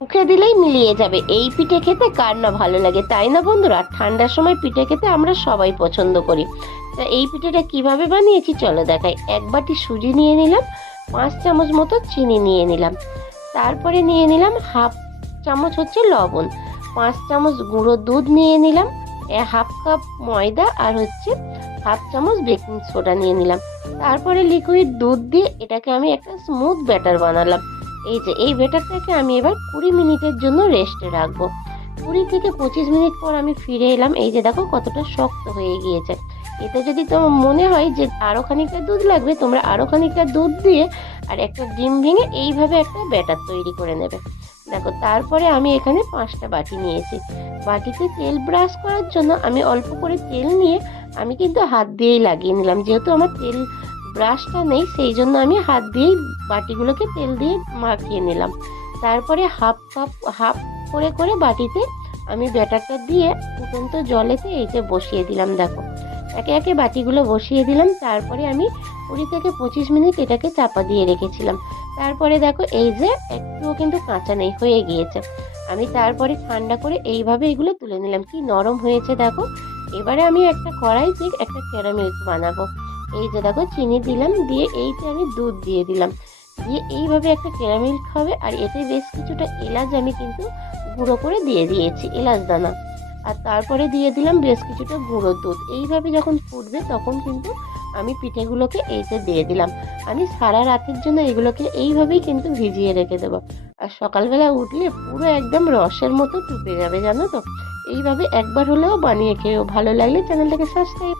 মুখে দিলেই মিলিয়ে যাবে। এই পিঠে খেতে কার না ভালো লাগে, তাই না বন্ধুরা? ঠান্ডার সময় পিঠে খেতে আমরা সবাই পছন্দ করি। তা এই পিঠেটা কিভাবে বানিয়েছি চলো দেখাই। 1 বাটি সুজি নিয়ে নিলাম, 5 চামচ মতো চিনি নিয়ে নিলাম, তারপরে নিয়ে নিলাম হাফ চামচ হচ্ছে লবণ, 5 চামচ গুঁড়ো দুধ নিয়ে নিলাম, হাফ কাপ ময়দা আর হচ্ছে হাফ চামচ বেকিং সোডা নিয়ে নিলাম। তারপরে লিকুইড দুধ দিয়ে এটাকে আমি একটা স্মুথ ব্যাটার বানালাম। এই যে এই ব্যাটারটাকে আমি এবার 20 মিনিটের জন্য রেস্টে রাখবো। 20 থেকে 25 মিনিট পর আমি ফিরে এলাম। এই যে দেখো কতটা শক্ত হয়ে গিয়েছে। এতে যদি তোমার মনে হয় যে আরও খানিকটা দুধ লাগবে, তোমরা আরও খানিকটা দুধ দিয়ে আর একটা ডিম ভেঙে এইভাবে একটা ব্যাটার তৈরি করে নেবে। দেখো তারপরে আমি এখানে 5টা বাটি নিয়েছি। বাটিতে তেল ব্রাশ করার জন্য আমি অল্প করে তেল নিয়ে আমি কিন্তু হাত দিয়েই লাগিয়ে নিলাম। যেহেতু আমার তেল ব্রাশটা নেই সেই জন্য আমি হাত দিয়েই বাটিগুলোকে তেল দিয়ে মাখিয়ে নিলাম। তারপরে হাফ করে করে বাটিতে আমি ব্যাটারটা দিয়ে ফুটন্ত জলেতে এই যে বসিয়ে দিলাম। দেখো একে একে বাটিগুলো বসিয়ে দিলাম। তারপরে আমি 20 থেকে 25 মিনিট এটাকে চাপা দিয়ে রেখেছিলাম। তারপরে দেখো এই যে একটুও কিন্তু কাঁচা নেই, হয়ে গিয়েছে। আমি তারপরে ঠান্ডা করে এইভাবে এগুলো তুলে নিলাম। কি নরম হয়েছে দেখো। এবারে আমি একটা কড়াইতে একটা ক্যারামেল বানাবো। এই যে দেখো চিনি দিলাম, দিয়ে এইতে আমি দুধ দিয়ে দিলাম, দিয়ে এইভাবে একটা ক্যারামেল হবে। আর এতে বেশ কিছুটা এলাচ আমি কিন্তু গুঁড়ো করে দিয়ে দিয়েছি, এলাচ দানা। আর তারপরে দিয়ে দিলাম বেশ কিছুটা গুঁড়ো দুধ। এইভাবে যখন ফুটবে তখন কিন্তু আমি পিঠেগুলোকে এইতে দিয়ে দিলাম। আমি সারা রাতের জন্য এগুলোকে এইভাবেই কিন্তু ভিজিয়ে রেখে দেবো। আর সকালবেলা উঠলে পুরো একদম রসের মতো টুপে যাবে, জানো তো। এইভাবে একবার হলেও বানিয়ে খেয়েও, ভালো লাগলে চ্যানেলটাকে সাবস্ক্রাইব